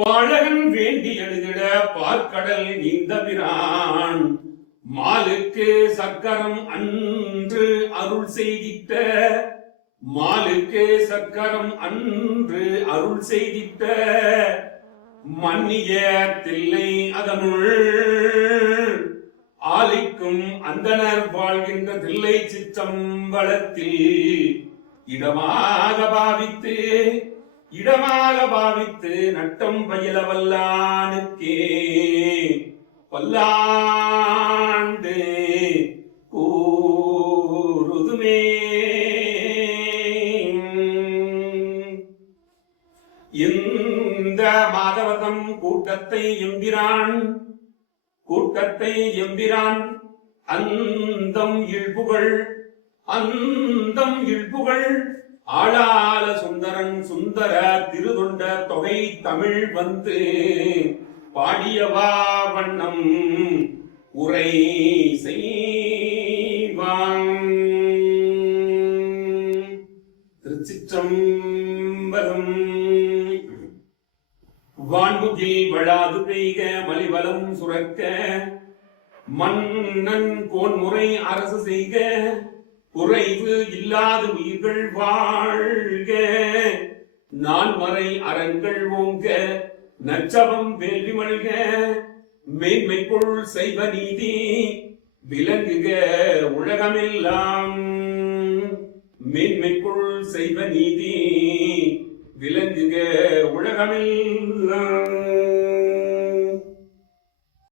பாழகன் வேண்டி எழுதிட பார்க்கடல் நீந்தபிரான் மாலுக்கு சக்கரம் அன்று அருள் செய்திட்ட மாலுக்கு சக்கரம் அன்று அருள் செய்திட்ட மன்னிய தில்லை அதனுள் ஆலிக்கும் அந்தனர் வாழ்கின்ற தில்லை சிற்றம்பலத்தில் இடமாக பாவித்து நட்டம் பயில வல்லானுக்கே பல்லாண்டு கூறுதுமே. இந்த மாதவதம் கூட்டத்தை எம்பிரான் அந்தம் இழ்புகள் ஆளால சுந்தர திருதொண்ட தொகை தமிழ் வந்து பாடியவா வண்ணம் உரை செய்வான். திருச்சிற்றம்பலம். வான்முகில் வளாது பெய்க மலிவலம் சுரக்க மன்னன் கோன்முறை அரசு செய்க குறைவு இல்லாத உயிர்கள் வாழ்க நான்மறை அறங்கள் ஓங்க நச்சவம் வேள்வி மல்க மேன்மைக்குள் செய்வ நீதி விளங்குக உலகமெல்லாம் மேன்மைக்குள் செய்வ நீதி விளங்குக உலகமெல்லாம்.